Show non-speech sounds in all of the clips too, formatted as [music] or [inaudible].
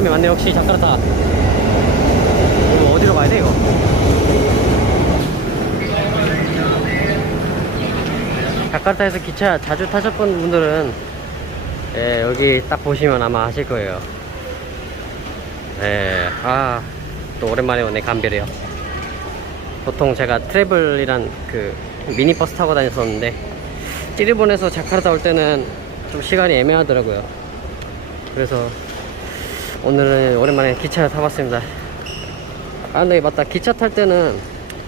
사람이 많네. 역시 자카르타. 이거 어디로 가야 돼, 이거? 자카르타에서 기차 자주 타셨던 분들은 예, 여기 딱 보시면 아마 아실 거예요. 예, 아, 또 오랜만에 오네, 감비리역. 보통 제가 트래블이란 그 미니버스 타고 다녔었는데 일본에서 자카르타 올 때는 좀 시간이 애매하더라고요. 그래서 오늘은 오랜만에 기차를 타봤습니다. 아, 네, 맞다. 기차 탈 때는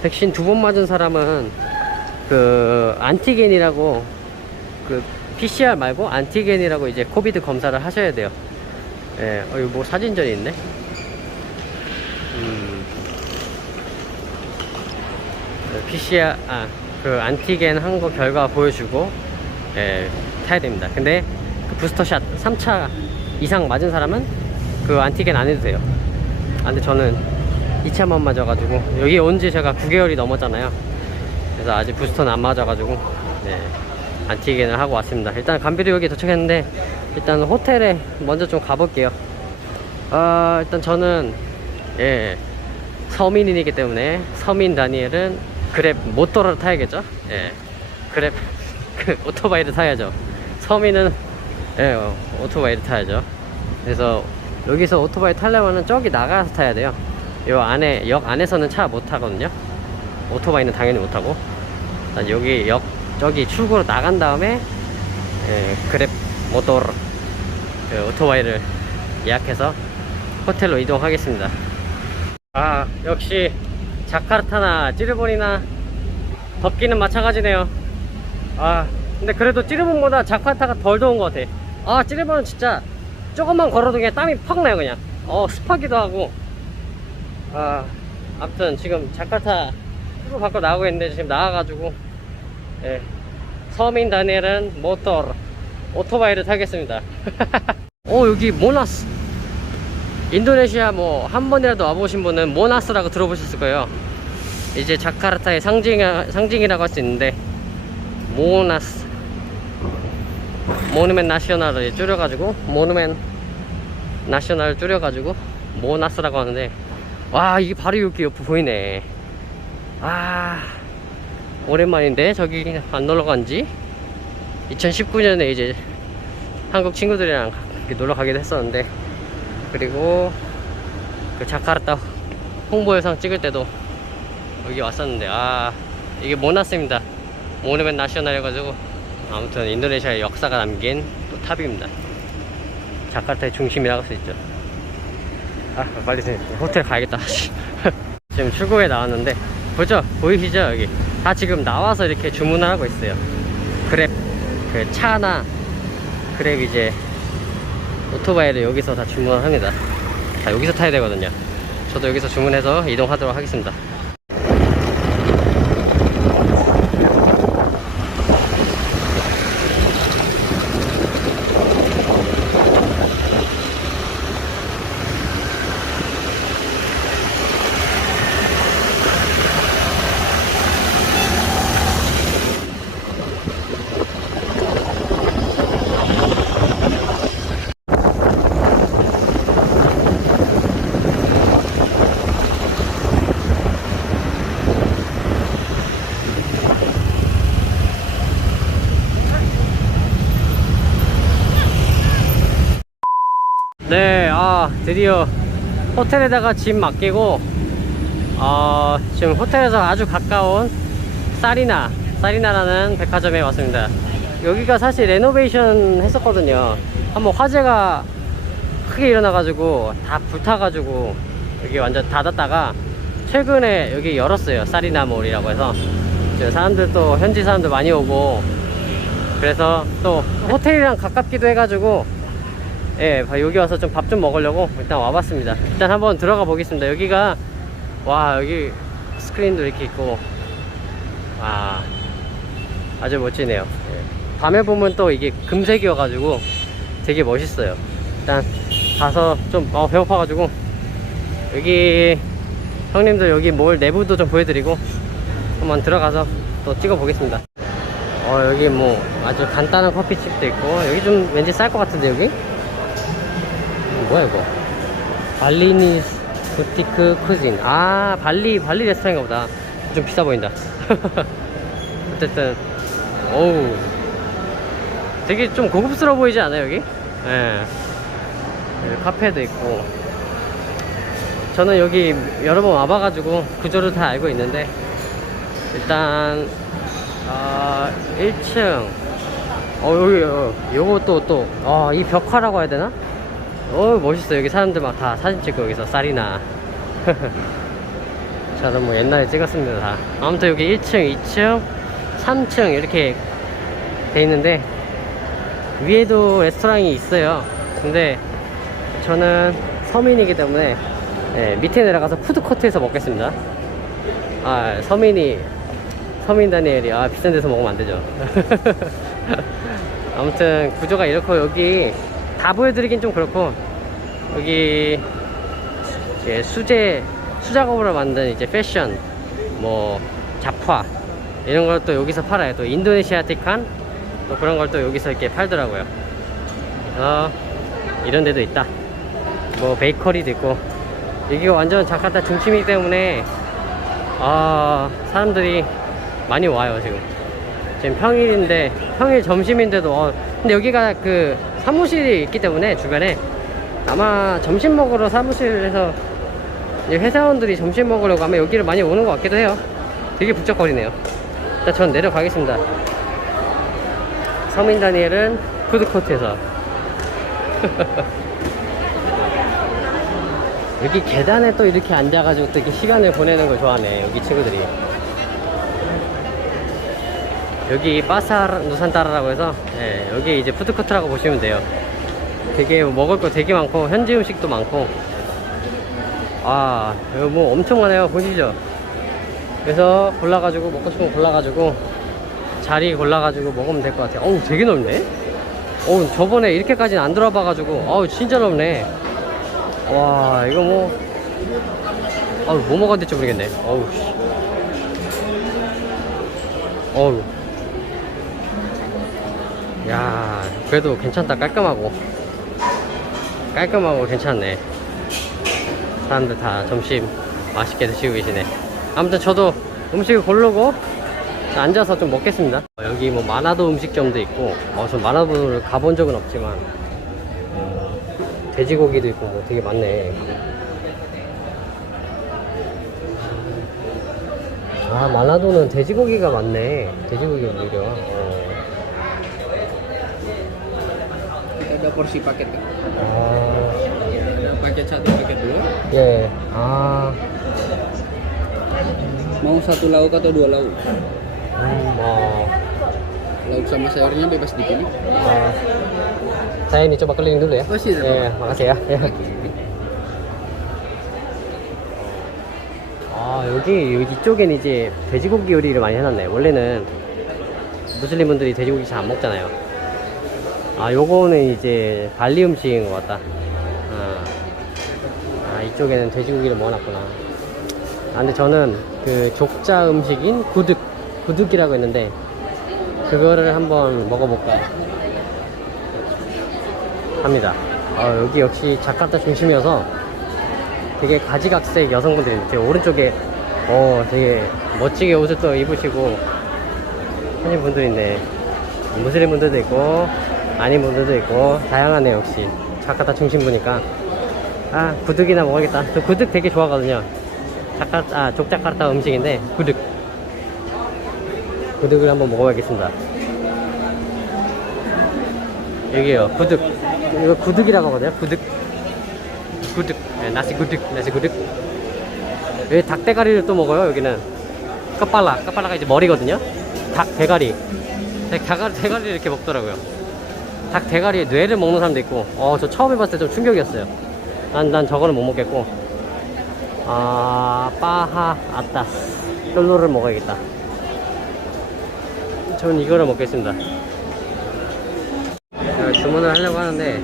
백신 두 번 맞은 사람은 그 안티겐이라고 그 PCR 말고 안티겐이라고 이제 코비드 검사를 하셔야 돼요. 예, 어, 이거 뭐 사진전이 있네? 음. PCR, 아, 그 안티겐 한 거 결과 보여주고, 예, 타야 됩니다. 근데 그 부스터샷 3차 이상 맞은 사람은 그 안티겐 안 해도 돼요. 아, 근데 저는 2차만 맞아가지고, 여기 온 지 제가 9개월이 넘었잖아요. 그래서 아직 부스터는 안 맞아가지고, 네, 안티겐을 하고 왔습니다. 일단 감비도 여기 도착했는데, 일단 호텔에 먼저 좀 가볼게요. 아, 일단 저는, 예, 서민인이기 때문에 서민 다니엘은 그랩 모터를 타야겠죠? 예. 그랩 [laughs] 그 오토바이를 타야죠. 서민은 예, 어, 오토바이를 타야죠. 그래서 여기서 오토바이 타려면은 저기 나가서 타야 돼요. 요 안에 역 안에서는 차 못 타거든요. 오토바이는 당연히 못 타고. 여기 역 저기 출구로 나간 다음에 예, 그랩 모터 그 오토바이를 예약해서 호텔로 이동하겠습니다. 아 역시 자카르타나 찌르본이나 덥기는 마찬가지네요 아 근데 그래도 찌르본보다 자카르타가 덜 더운 것 같아 아 찌르본은 진짜 조금만 걸어도 그냥 땀이 팍 나요 그냥. 어 습하기도 하고. 아 아무튼 지금 자카르타 출구 밖으로 나오고 있는데 지금 나와가지고 예, 서민 다니엘은 모터 오토바이를 타겠습니다. [laughs] 어 여기 모나스. 인도네시아 뭐 한 번이라도 와보신 분은 모나스라고 들어보셨을 거예요. 이제 자카르타의 상징 상징이라고 할 수 있는데 모나스 모누멘 나시오날을 줄여가지고 모누멘 나시오날을 줄여가지고 모나스라고 하는데 와 이게 바로 여기 옆에 보이네. 아 오랜만인데 저기 안 놀러 간지? 2019년에 이제 한국 친구들이랑 이렇게 놀러 가기도 했었는데 그리고 그 자카르타 홍보 영상 찍을 때도 여기 왔었는데 아 이게 모나스입니다. 모누멘 나시오날 해가지고 아무튼 인도네시아의 역사가 담긴 또 탑입니다. 자카르타의 중심이라고 할 수 있죠. 아 빨리 호텔 가야겠다. [laughs] 지금 출구에 나왔는데 보죠? 보이시죠? 여기. 다 지금 나와서 이렇게 주문을 하고 있어요. 그랩 그 차나 그랩 이제 오토바이를 여기서 다 주문을 합니다. 다 여기서 타야 되거든요. 저도 여기서 주문해서 이동하도록 하겠습니다. 네, 아, 드디어 호텔에다가 짐 맡기고, 어, 지금 호텔에서 아주 가까운 사리나, 사리나라는 백화점에 왔습니다. 여기가 사실 레노베이션 했었거든요. 한번 화재가 크게 일어나가지고, 다 불타가지고, 여기 완전 닫았다가, 최근에 여기 열었어요. 사리나 몰이라고 해서. 사람들 또, 현지 사람들 많이 오고, 그래서 또 호텔이랑 가깝기도 해가지고, 예, 여기 와서 좀밥좀 먹으려고 일단 와봤습니다. 일단 한번 들어가 보겠습니다. 여기가, 와, 여기 스크린도 이렇게 있고, 와, 아주 멋지네요. 예. 밤에 보면 또 이게 금색이어가지고 되게 멋있어요. 일단 가서 좀, 어, 배고파가지고, 여기, 형님들 여기 몰 내부도 좀 보여드리고, 한번 들어가서 또 찍어 보겠습니다. 어 여기 뭐 아주 간단한 커피집도 있고 여기 좀 왠지 쌀 것 같은데 여기? 뭐야 이거? 발리니스 부티크 쿠진. 아 발리 발리 레스토랑인가 보다. 좀 비싸 보인다. [laughs] 어쨌든 어우. 되게 좀 고급스러워 보이지 않아요 여기? 예. 카페도 있고. 저는 여기 여러 번 와봐가지고 구조를 다 알고 있는데 일단 아 1층. 어 여기 어, 요거 또또아이 벽화라고 해야 되나? 어 멋있어. 여기 사람들 막 다 사진 찍고 여기서 쌀이나. [laughs] 저는 뭐 옛날에 찍었습니다 다. 아무튼 여기 1층 2층 3층 이렇게 돼 있는데 위에도 레스토랑이 있어요. 근데 저는 서민이기 때문에 예, 밑에 내려가서 푸드코트에서 먹겠습니다. 아 서민이 서민 다니엘이 아 비싼 데서 먹으면 안 되죠. [laughs] 아무튼 구조가 이렇고 여기 다 보여드리긴 좀 그렇고 여기 예, 수제 수작업으로 만든 이제 패션 뭐 잡화 이런 걸 또 여기서 팔아요. 또 인도네시아틱한 또 그런 걸 또 여기서 이렇게 팔더라고요. 어 이런 데도 있다. 뭐 베이커리도 있고. 여기가 완전 자카타 중심이기 때문에 아 사람들이 많이 와요 지금. 지금 평일인데 평일 점심인데도 어, 근데 여기가 그 사무실이 있기 때문에 주변에 아마 점심 먹으러 사무실에서 회사원들이 점심 먹으려고 아마 여기를 많이 오는 것 같기도 해요. 되게 북적거리네요. 일단 전 내려가겠습니다. 서민 다니엘은 푸드코트에서. [laughs] 여기 계단에 또 이렇게 앉아가지고 또 이렇게 시간을 보내는 걸 좋아하네 여기 친구들이 여기 바사르 누산타라라고 해서 예, 여기 이제 푸드코트라고 보시면 돼요. 되게 먹을 거 되게 많고 현지 음식도 많고. 아 이거 뭐 엄청 많아요. 보시죠? 그래서 골라가지고 먹고 싶은 거 골라가지고 자리 골라가지고 먹으면 될 것 같아요. 어우 되게 넓네? 어우 저번에 이렇게까지는 안 들어봐가지고 어우 진짜 넓네. 와 이거 뭐 아우 뭐 먹어야 될지 모르겠네. 어우 씨. 어우 야 그래도 괜찮다. 깔끔하고. 깔끔하고 괜찮네. 사람들 다 점심 맛있게 드시고 계시네. 아무튼 저도 음식을 고르고 앉아서 좀 먹겠습니다. 어, 여기 뭐 마나도 음식점도 있고 어, 전 마나도를 가본 적은 없지만 어, 돼지고기도 있고 뭐 되게 많네. 아 마나도는 돼지고기가 많네. 돼지고기가 오히려 어. Kita ada porsi paket kan? 아, Ada paket satu, paket dua. 예. 아, Mau satu lauk atau dua lauk? 음, 어, Lauk sama sayurnya bebas dipilih. 아, saya ini coba keliling dulu ya. Oh, siap. 예, makasih ya. 예. 아, 여기, 여기 이쪽엔 이제 돼지고기 요리를 많이 해놨네. 원래는 무슬림 분들이 돼지고기 잘 안 먹잖아요. 아, 요거는 이제 발리 음식인 것 같다. 아, 아, 이쪽에는 돼지고기를 먹어놨구나. 아, 근데 저는 그 족자 음식인 구득, 구득이라고 했는데, 그거를 한번 먹어볼까 합니다. 아, 여기 역시 자카르타 중심이어서 되게 가지각색 여성분들이 이렇게 오른쪽에 어 되게 멋지게 옷을 또 입으시고 하신 있네. 무슬림 분들도 있고 아닌 분들도 있고 다양하네 역시. 자카르타 중심 보니까. 아 구득이나 먹어야겠다. 저 구득 되게 좋아하거든요. 자카르타 아 족자카르타 음식인데 구득 구득을 한번 먹어봐야겠습니다. 여기요 구득 이거 구득이라고 하거든요. 구득 구득 네, 나시 구득 나시 구득 여기 닭 대가리를 또 먹어요 여기는. 까빨라 까빨라가 이제 머리거든요. 닭 대가리. 닭 대가리, 이렇게 먹더라고요 닭 대가리에 뇌를 먹는 사람도 있고 어 저 처음 해봤을 때 좀 충격이었어요. 난, 난 저거는 못 먹겠고. 아 빠하 아따스. 쫄로를 먹어야겠다. 전 이거를 먹겠습니다. 주문을 하려고 하는데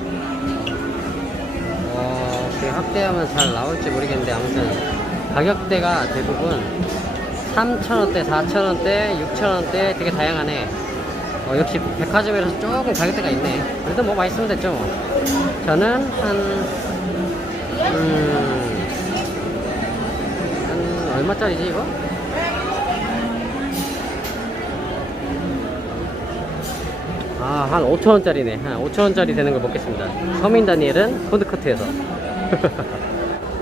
어, 그 확대하면 잘 나올지 모르겠는데 아무튼 가격대가 대부분 3,000원대, 4,000원대, 6,000원대 되게 다양하네 어, 역시 백화점이라서 조금 가격대가 있네. 그래도 뭐 맛있으면 됐죠. 뭐. 저는 한, 음, 한 얼마짜리지 이거? 아, 한 5천원짜리네. 한 5천원짜리 되는 걸 먹겠습니다. 서민 다니엘은 푸드코트에서.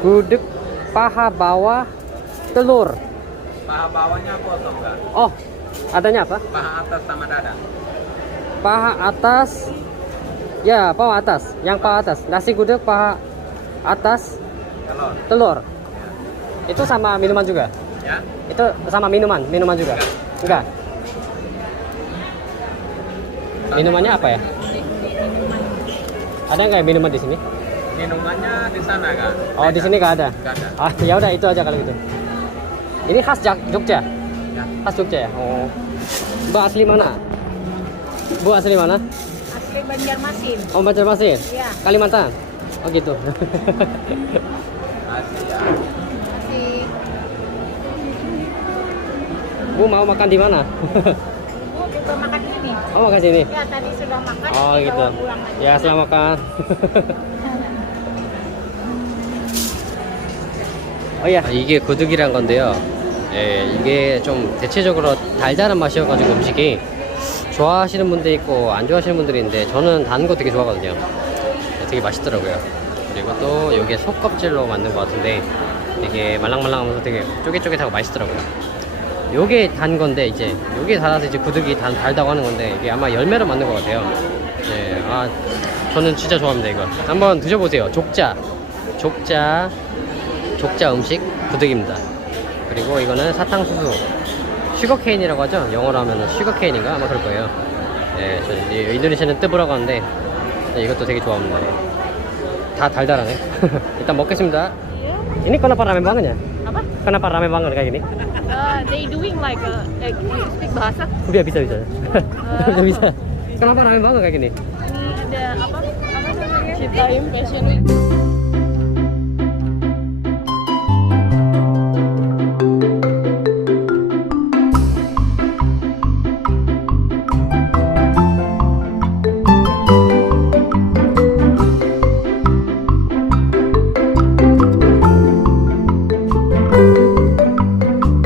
구득. Paha bawahnya potong kan? Oh, adanya apa? Paha atas sama dada. Paha atas. Ya, paha atas. Yang paha atas. Nasi gudeg paha atas Telur. telur. Itu sama minuman juga. Ya. Itu sama minuman, minuman juga. Enggak. Minumannya apa ya? Ada nggak ya minuman di sini? Minumannya di sana kan? Oh, di sini nggak ada. Nggak ada. Ah, ya udah itu aja kalau gitu. Ini khas Jogja Ya. Khas Jogja ya. Oh. Bu asli mana? Bu asli mana? Asli Banjarmasin. Oh, Banjarmasin. Iya. Kalimantan. Oh gitu. Masih ya. Masih Bu mau makan di mana? Bu juga makan ini. oh, makan sini. Ya tadi sudah makan. Oh bawa gitu. pulang aja. Ya selamat makan. [laughs] 어, 야. 이게 구둑이란 건데요. 예, 이게 좀 대체적으로 달달한 맛이어가지고 음식이 좋아하시는 분도 있고 안 좋아하시는 분들이 있는데 저는 단 거 되게 좋아하거든요. 되게 맛있더라고요. 그리고 또 이게 속껍질로 만든 것 같은데 되게 말랑말랑하면서 되게 쫄깃쫄깃하고 맛있더라고요. 요게 단 건데 이제 요게 달아서 이제 구둑이 단, 달다고 하는 건데 이게 아마 열매로 만든 것 같아요. 예, 아 저는 진짜 좋아합니다 이거. 한번 드셔보세요. 족자, 족자, 족자 음식 구둑입니다. 그리고 이거는 사탕수수, 슈거케인이라고 하죠. 영어로 하면은 슈거케인인가 아마 그럴 거예요. 예, 저 이제 인도네시아는 뜨브라고 하는데 예, 이것도 되게 좋아합니다. 다 달달하네. 일단 먹겠습니다. Iya. Ini kenapa rame banget ya? Apa? Kenapa rame banget kayak gini? Uh, they doing like a, like you speak bahasa. Udah bisa bisa. Udah bisa. Kenapa rame banget kayak gini? Ini ada apa? Apa namanya? Ciptaim Fashion Week.